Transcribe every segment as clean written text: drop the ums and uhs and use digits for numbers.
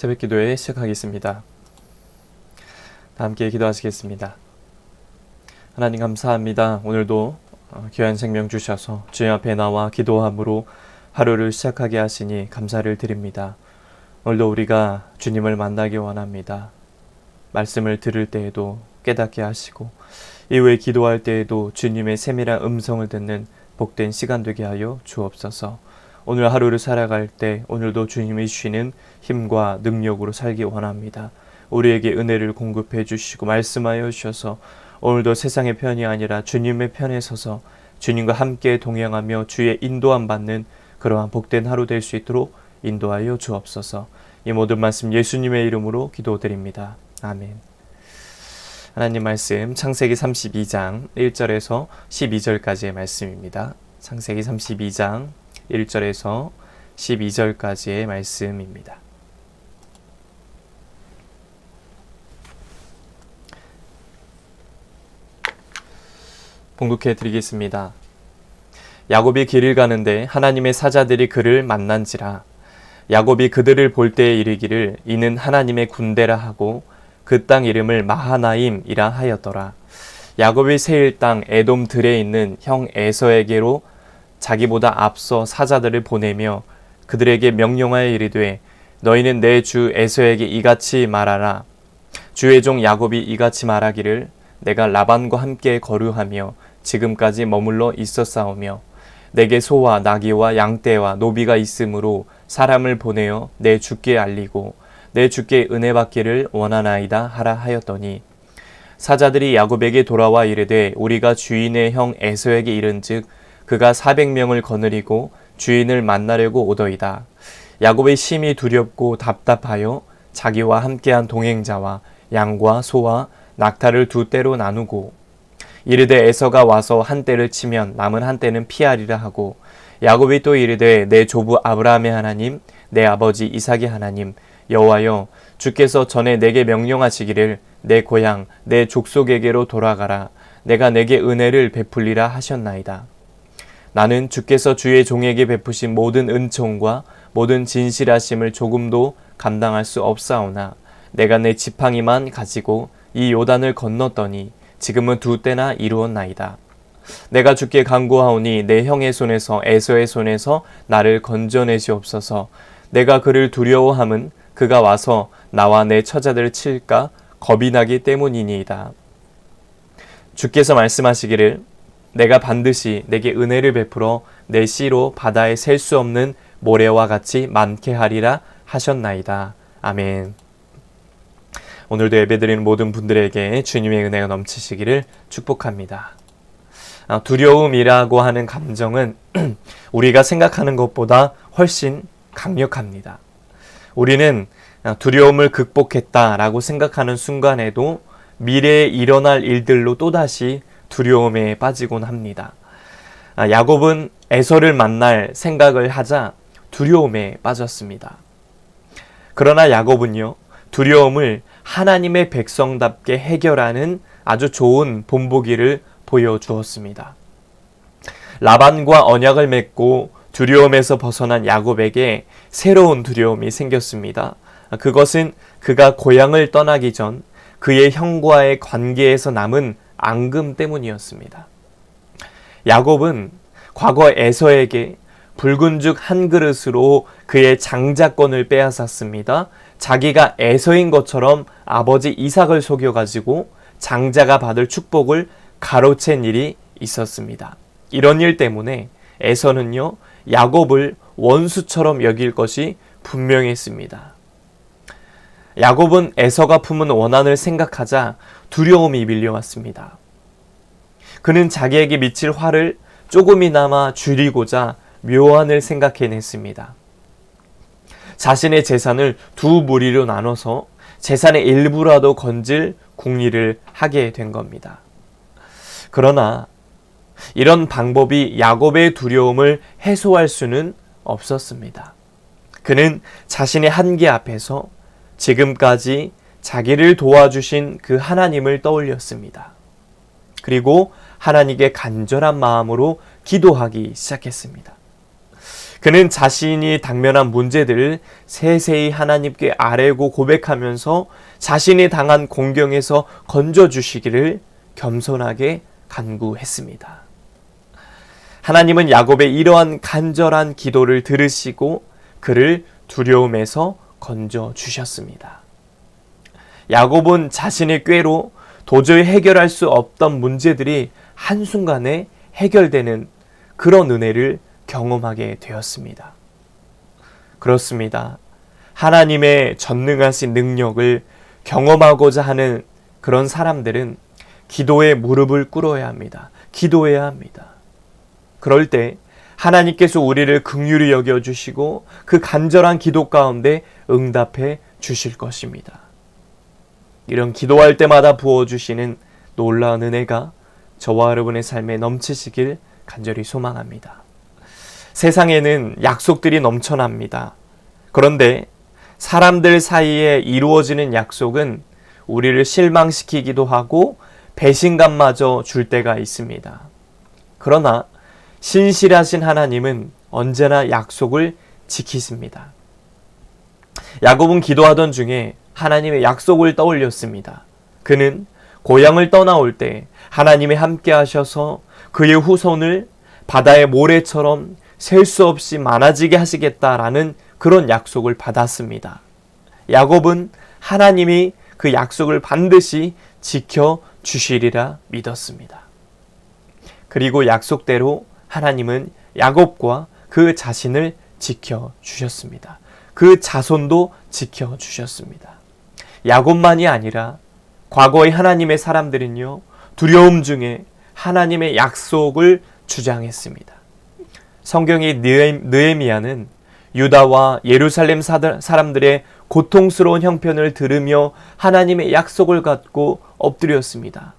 새벽 기도회 시작하겠습니다. 함께 기도하시겠습니다. 하나님 감사합니다. 오늘도 귀한 생명 주셔서 주님 앞에 나와 기도함으로 하루를 시작하게 하시니 감사를 드립니다. 오늘도 우리가 주님을 만나기 원합니다. 말씀을 들을 때에도 깨닫게 하시고 이후에 기도할 때에도 주님의 세밀한 음성을 듣는 복된 시간 되게 하여 주옵소서. 오늘 하루를 살아갈 때 오늘도 주님이 주시는 힘과 능력으로 살기 원합니다. 우리에게 은혜를 공급해 주시고 말씀하여 주셔서 오늘도 세상의 편이 아니라 주님의 편에 서서 주님과 함께 동행하며 주의 인도함 받는 그러한 복된 하루 될 수 있도록 인도하여 주옵소서. 이 모든 말씀 예수님의 이름으로 기도드립니다. 아멘. 하나님 말씀 창세기 32장 1절에서 12절까지의 말씀입니다. 창세기 32장 1절에서 12절까지의 말씀입니다. 봉독해 드리겠습니다. 야곱이 길을 가는데 하나님의 사자들이 그를 만난지라. 야곱이 그들을 볼 때에 이르기를 이는 하나님의 군대라 하고 그 땅 이름을 마하나임이라 하였더라. 야곱이 세일 땅 에돔 들에 있는 형 에서에게로 자기보다 앞서 사자들을 보내며 그들에게 명령하여 이르되 너희는 내 주 에서에게 이같이 말하라. 주의 종 야곱이 이같이 말하기를 내가 라반과 함께 거류하며 지금까지 머물러 있었사오며 내게 소와 나귀와 양떼와 노비가 있으므로 사람을 보내어 내 주께 알리고 내 주께 은혜 받기를 원하나이다 하라 하였더니 사자들이 야곱에게 돌아와 이르되 우리가 주인의 형 에서에게 이른즉 그가 400명을 거느리고 주인을 만나려고 오더이다. 야곱이 심히 두렵고 답답하여 자기와 함께한 동행자와 양과 소와 낙타를 두 떼로 나누고 이르되 에서가 와서 한 떼를 치면 남은 한 떼는 피하리라 하고 야곱이 또 이르되 내 조부 아브라함의 하나님 내 아버지 이삭의 하나님 여호와여 주께서 전에 내게 명령하시기를 내 고향 내 족속에게로 돌아가라 내가 내게 은혜를 베풀리라 하셨나이다. 나는 주께서 주의 종에게 베푸신 모든 은총과 모든 진실하심을 조금도 감당할 수 없사오나 내가 내 지팡이만 가지고 이 요단을 건넜더니 지금은 두 때나 이루었나이다. 내가 주께 간구하오니 내 형의 손에서 에서의 손에서 나를 건져내시옵소서. 내가 그를 두려워함은 그가 와서 나와 내 처자들을 칠까 겁이 나기 때문이니이다. 주께서 말씀하시기를 내가 반드시 내게 은혜를 베풀어 내 씨로 바다에 셀 수 없는 모래와 같이 많게 하리라 하셨나이다. 아멘. 오늘도 예배드리는 모든 분들에게 주님의 은혜가 넘치시기를 축복합니다. 두려움이라고 하는 감정은 우리가 생각하는 것보다 훨씬 강력합니다. 우리는 두려움을 극복했다라고 생각하는 순간에도 미래에 일어날 일들로 또다시 두려움에 빠지곤 합니다. 야곱은 에서를 만날 생각을 하자 두려움에 빠졌습니다. 그러나 야곱은요, 두려움을 하나님의 백성답게 해결하는 아주 좋은 본보기를 보여주었습니다. 라반과 언약을 맺고 두려움에서 벗어난 야곱에게 새로운 두려움이 생겼습니다. 그것은 그가 고향을 떠나기 전 그의 형과의 관계에서 남은 앙금 때문이었습니다. 야곱은 과거 에서에게 붉은 죽 한 그릇으로 그의 장자권을 빼앗았습니다. 자기가 에서인 것처럼 아버지 이삭을 속여가지고 장자가 받을 축복을 가로챈 일이 있었습니다. 이런 일 때문에 에서는요, 야곱을 원수처럼 여길 것이 분명했습니다. 야곱은 에서가 품은 원한을 생각하자 두려움이 밀려왔습니다. 그는 자기에게 미칠 화를 조금이나마 줄이고자 묘안을 생각해냈습니다. 자신의 재산을 두 무리로 나눠서 재산의 일부라도 건질 궁리를 하게 된 겁니다. 그러나 이런 방법이 야곱의 두려움을 해소할 수는 없었습니다. 그는 자신의 한계 앞에서 지금까지 자기를 도와주신 그 하나님을 떠올렸습니다. 그리고 하나님께 간절한 마음으로 기도하기 시작했습니다. 그는 자신이 당면한 문제들을 세세히 하나님께 아뢰고 고백하면서 자신이 당한 공경에서 건져주시기를 겸손하게 간구했습니다. 하나님은 야곱의 이러한 간절한 기도를 들으시고 그를 두려움에서 건져주셨습니다. 야곱은 자신의 꾀로 도저히 해결할 수 없던 문제들이 한순간에 해결되는 그런 은혜를 경험하게 되었습니다. 그렇습니다. 하나님의 전능하신 능력을 경험하고자 하는 그런 사람들은 기도에 무릎을 꿇어야 합니다. 기도해야 합니다. 그럴 때 하나님께서 우리를 긍휼히 여겨주시고 그 간절한 기도 가운데 응답해 주실 것입니다. 이런 기도할 때마다 부어주시는 놀라운 은혜가 저와 여러분의 삶에 넘치시길 간절히 소망합니다. 세상에는 약속들이 넘쳐납니다. 그런데 사람들 사이에 이루어지는 약속은 우리를 실망시키기도 하고 배신감마저 줄 때가 있습니다. 그러나 신실하신 하나님은 언제나 약속을 지키십니다. 야곱은 기도하던 중에 하나님의 약속을 떠올렸습니다. 그는 고향을 떠나올 때 하나님이 함께 하셔서 그의 후손을 바다의 모래처럼 셀 수 없이 많아지게 하시겠다라는 그런 약속을 받았습니다. 야곱은 하나님이 그 약속을 반드시 지켜주시리라 믿었습니다. 그리고 약속대로 하나님은 야곱과 그 자신을 지켜주셨습니다. 그 자손도 지켜주셨습니다. 야곱만이 아니라 과거의 하나님의 사람들은요, 두려움 중에 하나님의 약속을 주장했습니다. 성경의 느헤미야는 유다와 예루살렘 사람들의 고통스러운 형편을 들으며 하나님의 약속을 갖고 엎드렸습니다.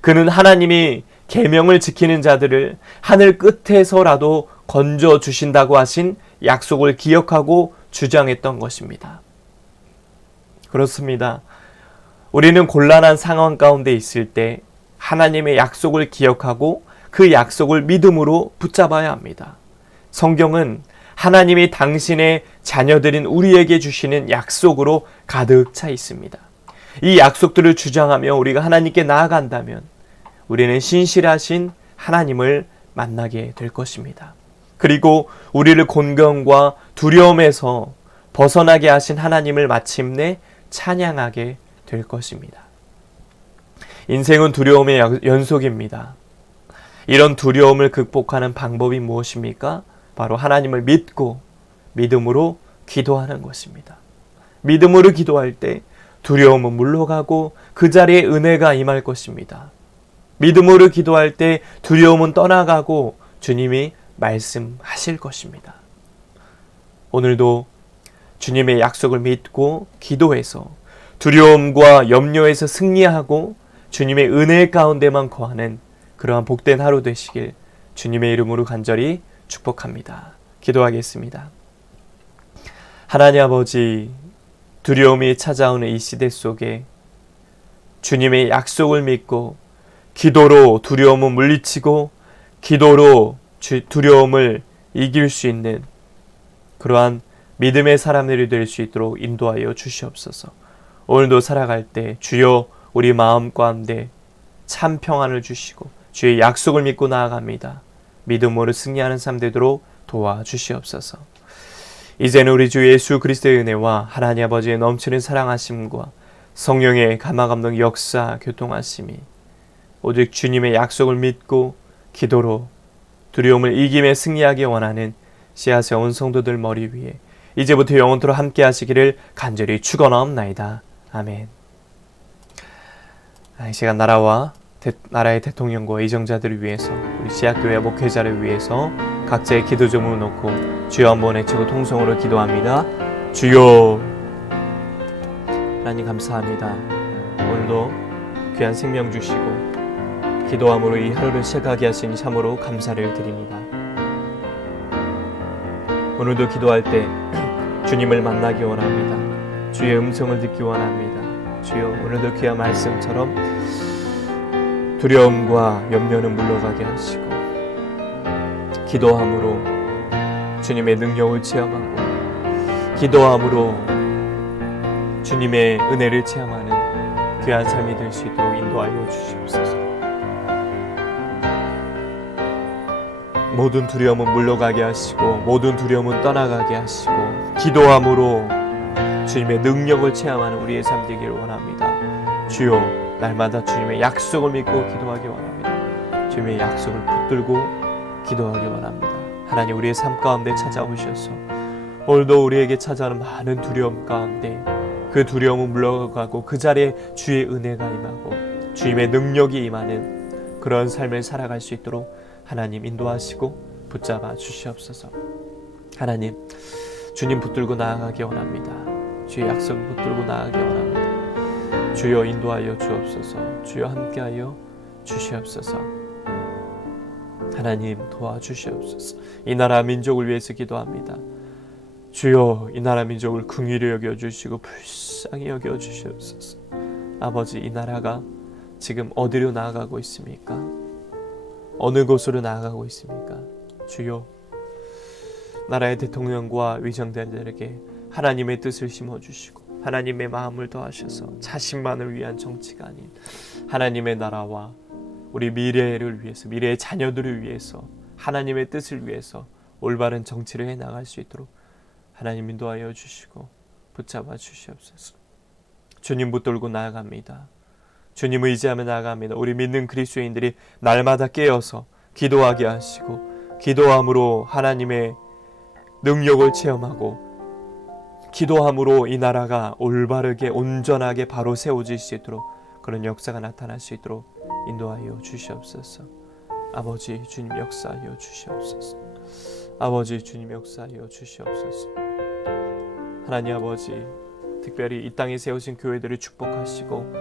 그는 하나님이 계명을 지키는 자들을 하늘 끝에서라도 건져 주신다고 하신 약속을 기억하고 주장했던 것입니다. 그렇습니다. 우리는 곤란한 상황 가운데 있을 때 하나님의 약속을 기억하고 그 약속을 믿음으로 붙잡아야 합니다. 성경은 하나님이 당신의 자녀들인 우리에게 주시는 약속으로 가득 차 있습니다. 이 약속들을 주장하며 우리가 하나님께 나아간다면 우리는 신실하신 하나님을 만나게 될 것입니다. 그리고 우리를 곤경과 두려움에서 벗어나게 하신 하나님을 마침내 찬양하게 될 것입니다. 인생은 두려움의 연속입니다. 이런 두려움을 극복하는 방법이 무엇입니까? 바로 하나님을 믿고 믿음으로 기도하는 것입니다. 믿음으로 기도할 때 두려움은 물러가고 그 자리에 은혜가 임할 것입니다. 믿음으로 기도할 때 두려움은 떠나가고 주님이 말씀하실 것입니다. 오늘도 주님의 약속을 믿고 기도해서 두려움과 염려에서 승리하고 주님의 은혜 가운데만 거하는 그러한 복된 하루 되시길 주님의 이름으로 간절히 축복합니다. 기도하겠습니다. 하나님 아버지, 두려움이 찾아오는 이 시대 속에 주님의 약속을 믿고 기도로 두려움을 물리치고 기도로 두려움을 이길 수 있는 그러한 믿음의 사람들이 될 수 있도록 인도하여 주시옵소서. 오늘도 살아갈 때 주여 우리 마음 가운데 참 평안을 주시고 주의 약속을 믿고 나아갑니다. 믿음으로 승리하는 삶 되도록 도와주시옵소서. 이제는 우리 주 예수 그리스도의 은혜와 하나님 아버지의 넘치는 사랑하심과 성령의 감화감동 역사 교통하심이 오직 주님의 약속을 믿고 기도로 두려움을 이김에 승리하기 원하는 씨앗의 온 성도들 머리 위에 이제부터 영원토록 함께 하시기를 간절히 축원하옵나이다. 아멘. 이 시간 나라의 대통령과 이정자들을 위해서 우리 씨앗교회 목회자를 위해서 각자의 기도 제목을 놓고 주여 한번 외치고 통성으로 기도합니다. 주여. 하나님 감사합니다. 오늘도 귀한 생명 주시고 기도함으로 이 하루를 시작하게 하시니 참으로 감사를 드립니다. 오늘도 기도할 때 주님을 만나기 원합니다. 주의 음성을 듣기 원합니다. 주여 오늘도 귀한 말씀처럼 두려움과 염려는 물러가게 하시고 기도함으로 주님의 능력을 체험하고 기도함으로 주님의 은혜를 체험하는 귀한 삶이 될 수 있도록 인도하여 주시옵소서. 모든 두려움은 물러가게 하시고 모든 두려움은 떠나가게 하시고 기도함으로 주님의 능력을 체험하는 우리의 삶 되기를 원합니다. 주여, 날마다 주님의 약속을 믿고 기도하기 원합니다. 주님의 약속을 붙들고 기도하기 원합니다. 하나님, 우리의 삶 가운데 찾아오셔서 오늘도 우리에게 찾아오는 많은 두려움 가운데 그 두려움은 물러가고 그 자리에 주의 은혜가 임하고 주님의 능력이 임하는 그런 삶을 살아갈 수 있도록 하나님 인도하시고 붙잡아 주시옵소서. 하나님, 주님 붙들고 나아가기 원합니다. 주의 약속을 붙들고 나아가기 원합니다. 주여 인도하여 주옵소서. 주여 함께하여 주시옵소서. 하나님 도와주시옵소서. 이 나라 민족을 위해서 기도합니다. 주여, 이 나라 민족을 긍휼히 여겨주시고 불쌍히 여겨주시옵소서. 아버지, 이 나라가 지금 어디로 나아가고 있습니까? 어느 곳으로 나아가고 있습니까? 주여, 나라의 대통령과 위정자들에게 하나님의 뜻을 심어주시고 하나님의 마음을 더하셔서 자신만을 위한 정치가 아닌 하나님의 나라와 우리 미래를 위해서, 미래의 자녀들을 위해서, 하나님의 뜻을 위해서 올바른 정치를 해나갈 수 있도록 하나님 인도하여 주시고 붙잡아 주시옵소서. 주님 붙들고 나아갑니다. 주님 의지하며 나아갑니다. 우리 믿는 그리스도인들이 날마다 깨어서 기도하게 하시고 기도함으로 하나님의 능력을 체험하고 기도함으로 이 나라가 올바르게 온전하게 바로 세워질 수 있도록 그런 역사가 나타날 수 있도록 인도하여 주시옵소서. 아버지, 주님 역사하여 주시옵소서. 아버지, 주님 역사하여 주시옵소서. 하나님 아버지, 특별히 이 땅에 세우신 교회들을 축복하시고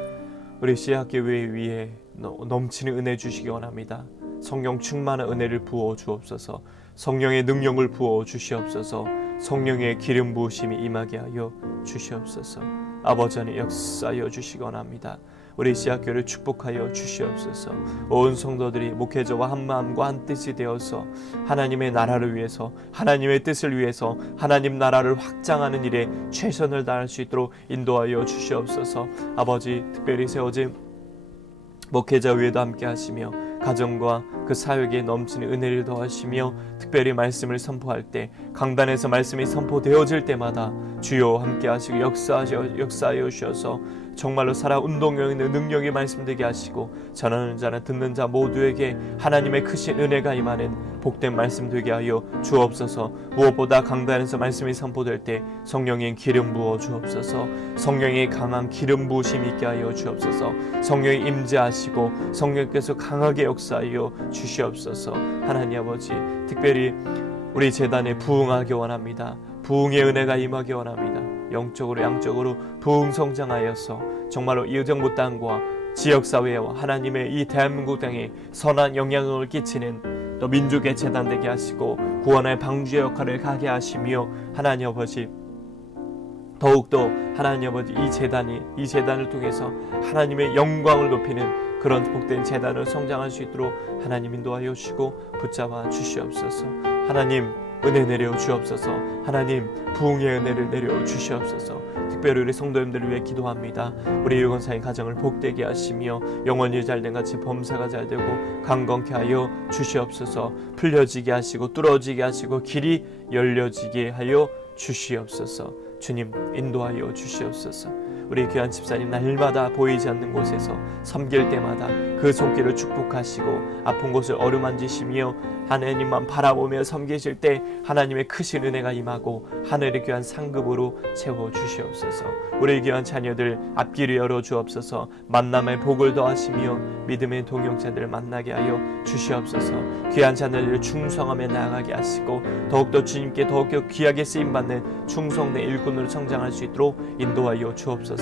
우리 씨앗교회 위에 넘치는 은혜 주시기 원합니다. 성령 충만한 은혜를 부어 주옵소서. 성령의 능력을 부어 주시옵소서. 성령의 기름 부으심이 임하게 하여 주시옵소서. 아버지 안에 역사하여 주시기 원합니다. 우리 씨앗교회를 축복하여 주시옵소서. 온 성도들이 목회자와 한 마음과 한 뜻이 되어서 하나님의 나라를 위해서, 하나님의 뜻을 위해서 하나님 나라를 확장하는 일에 최선을 다할 수 있도록 인도하여 주시옵소서. 아버지, 특별히 세워진 목회자 위에도 함께 하시며 가정과 그 사역에 넘치는 은혜를 더하시며 특별히 말씀을 선포할 때 강단에서 말씀이 선포되어질 때마다 주여 함께 하시고 역사하여 주셔서 정말로 살아 운동력 있는 능력이 말씀되게 하시고 전하는 자나 듣는 자 모두에게 하나님의 크신 은혜가 임하는 복된 말씀 되게 하여 주옵소서. 무엇보다 강단에서 말씀이 선포될 때 성령의 기름 부어 주옵소서. 성령의 강한 기름 부으심 있게 하여 주옵소서. 성령이 임재하시고 성령께서 강하게 역사하여 주시옵소서. 하나님 아버지, 특별히 우리 재단에 부흥하기 원합니다. 부흥의 은혜가 임하기 원합니다. 영적으로 양적으로 부흥 성장하여서 정말로 이 정부 땅과 지역사회와 하나님의 이 대한민국 땅에 선한 영향을 끼치는 또 민족의 재단 되게 하시고 구원의 방주의 역할을 하게 하시며 하나님 아버지, 더욱더 하나님 아버지 이 재단을 통해서 하나님의 영광을 높이는 그런 복된 재단을 성장할 수 있도록 하나님 인도하여 주시고 붙잡아 주시옵소서. 하나님 은혜 내려 주옵소서. 하나님 부흥의 은혜를 내려 주시옵소서. 특별히 우리 성도님들을 위해 기도합니다. 우리 유건사의 가정을 복되게 하시며 영원히 잘된 같이 범사가 잘되고 강건케 하여 주시옵소서. 풀려지게 하시고 뚫어지게 하시고 길이 열려지게 하여 주시옵소서. 주님 인도하여 주시옵소서. 우리 귀한 집사님 날마다 보이지 않는 곳에서 섬길 때마다 그 손길을 축복하시고 아픈 곳을 어루만지시며 하나님만 바라보며 섬기실 때 하나님의 크신 은혜가 임하고 하늘의 귀한 상급으로 채워주시옵소서. 우리 귀한 자녀들 앞길을 열어주옵소서. 만남의 복을 더하시며 믿음의 동역자들을 만나게 하여 주시옵소서. 귀한 자녀들을 충성하며 나아가게 하시고 더욱더 주님께 더욱더 귀하게 쓰임받는 충성된 일꾼으로 성장할 수 있도록 인도하여 주옵소서.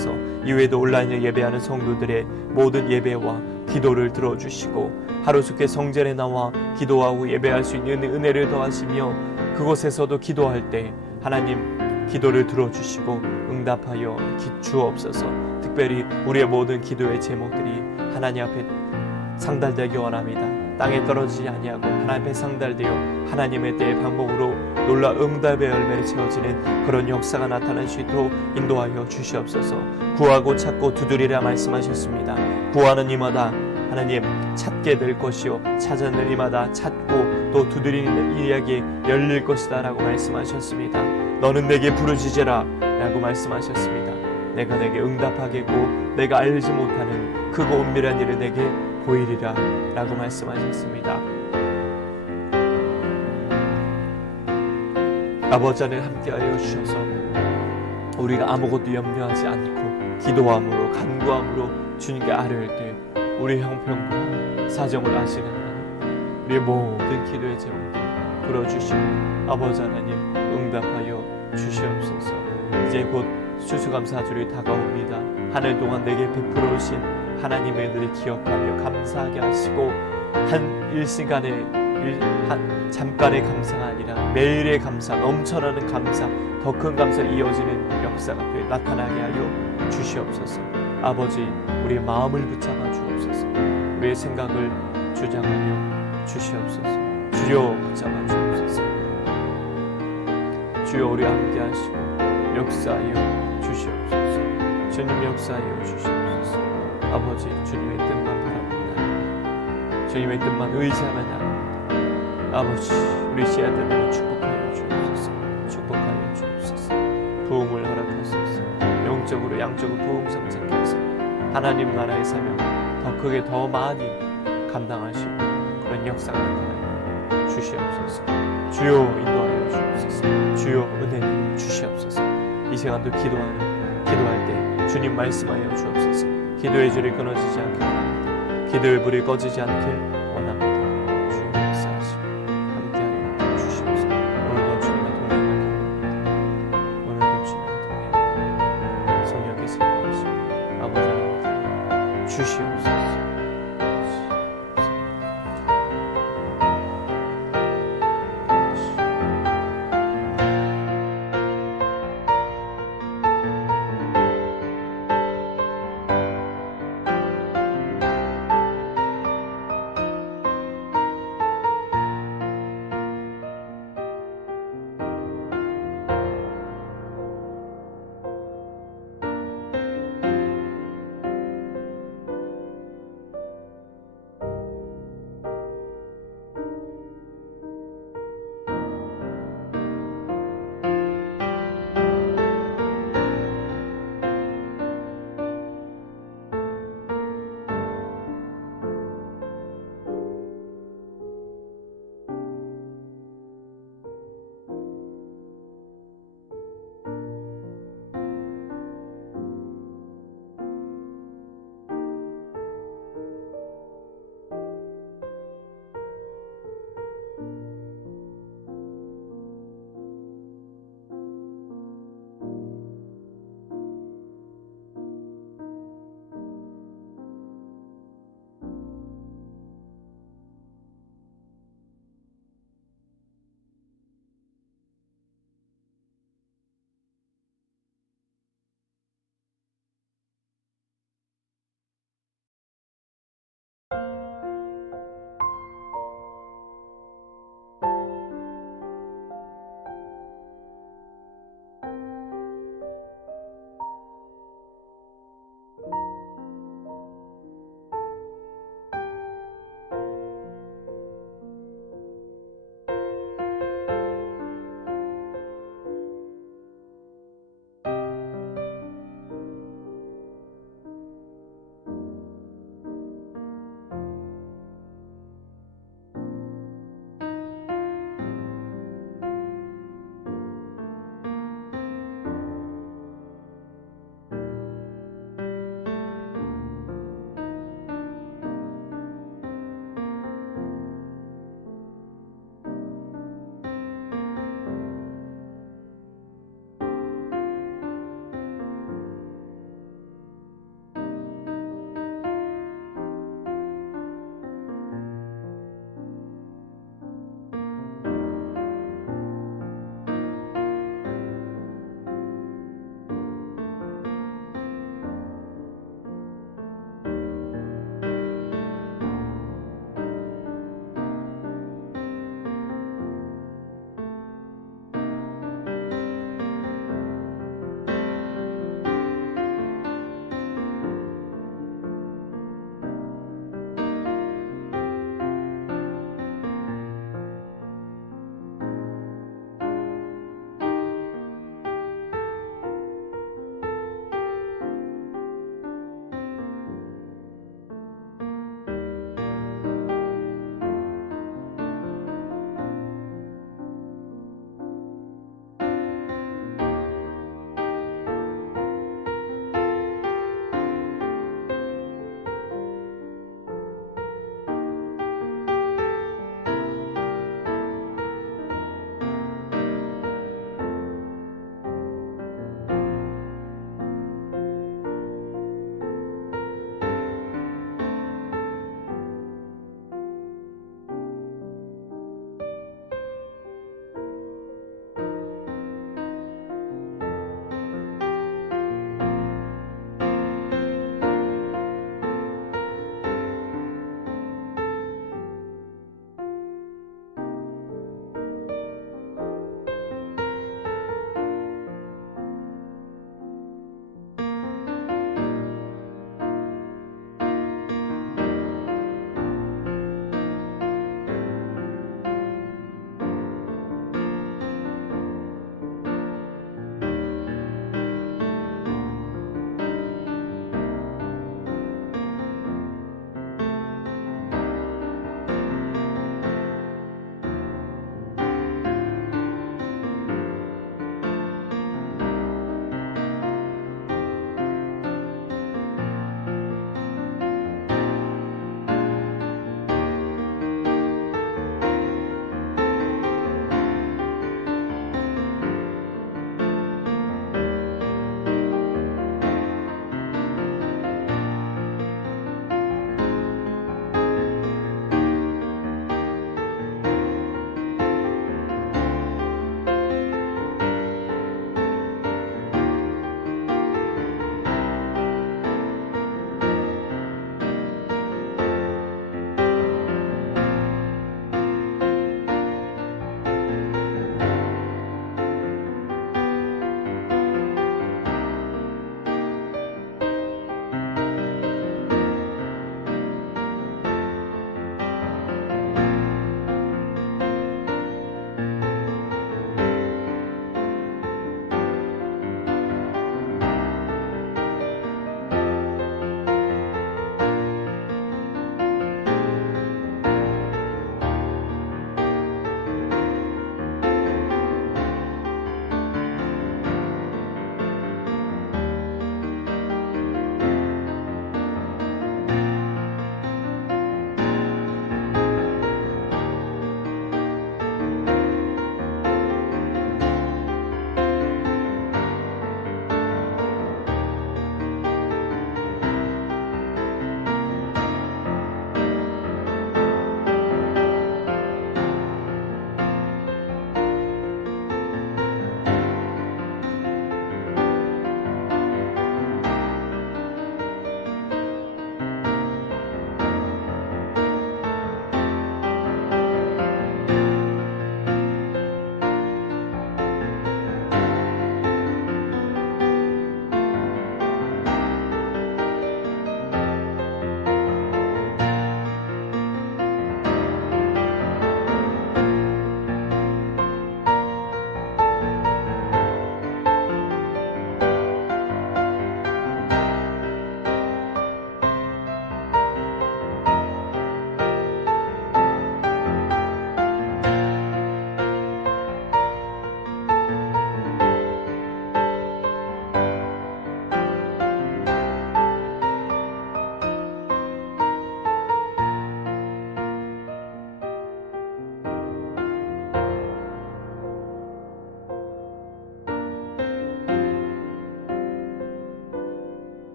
이외에도 온라인에 예배하는 성도들의 모든 예배와 기도를 들어주시고 하루속에 성전에 나와 기도하고 예배할 수 있는 은혜를 더하시며 그곳에서도 기도할 때 하나님 기도를 들어주시고 응답하여 주옵소서. 특별히 우리의 모든 기도의 제목들이 하나님 앞에 상달되기 원합니다. 땅에 떨어지지 아니하고 하나님 앞에 상달되어 하나님의 때의 방법으로 놀라 응답의 열매를 채워지는 그런 역사가 나타날 수 있도록 인도하여 주시옵소서. 구하고 찾고 두드리라 말씀하셨습니다. 구하는 이마다 하나님 찾게 될 것이요 찾아낸 이마다 찾고 또 두드리는 이에게 열릴 것이다 라고 말씀하셨습니다. 너는 내게 부르짖으라 라고 말씀하셨습니다. 내가 내게 응답하겠고 내가 알지 못하는 크고 은밀한 일을 내게 보이리라 라고 말씀하셨습니다. 아버지 하나님 함께하여 주셔서 우리가 아무것도 염려하지 않고 기도함으로 간구함으로 주님께 아뢰을 때 우리 형편과 사정을 아시는 하나님, 우리의 모든 기도의 제목을 들어주시고 아버지 하나님 응답하여 주시옵소서. 이제 곧 추수감사주일이 다가옵니다. 한 해 동안 내게 베풀어 오신 하나님의 은혜를 기억하며 감사하게 하시고 한 일시간의 한 잠깐의 감사가 아니라 매일의 감사, 넘쳐나는 감사, 더 큰 감사 이어지는 역사가 나타나게 하여 주시옵소서. 아버지, 우리의 마음을 붙잡아 주옵소서. 우리의 생각을 주장하여 주시옵소서. 주여 붙잡아 주옵소서. 주여 우리와 함께 하시고 역사하여 주시옵소서. 주님 역사하여 주시옵소서. 아버지, 주님의 뜻만 바라봅니다. 주님의 뜻만 의지하며 나갑니다. 아버지, 우리 씨앗들을 축복하여 주옵소서. 축복하여 주옵소서. 부흥을 허락하소서. 영적으로 양적으로 부흥성장케 하소서. 하나님 나라의 사명 더 크게 더 많이 감당하시고 그런 역사가 나타나여 주시옵소서. 주여 인도하여 주옵소서. 주여 은혜 주시옵소서. 이 시간도 기도할 때 주님 말씀하여 주옵소서. 기도의 줄이 끊어지지 않길 원합니다. 기도의 불이 꺼지지 않길 원합니다. 주님 역사하시고 함께하여 주시옵소서. 오늘도 주님과 동행하길 원합니다. 오늘도 주님과 동행하길 성령께서 인도하시고 아버지 하나님 주시옵소서.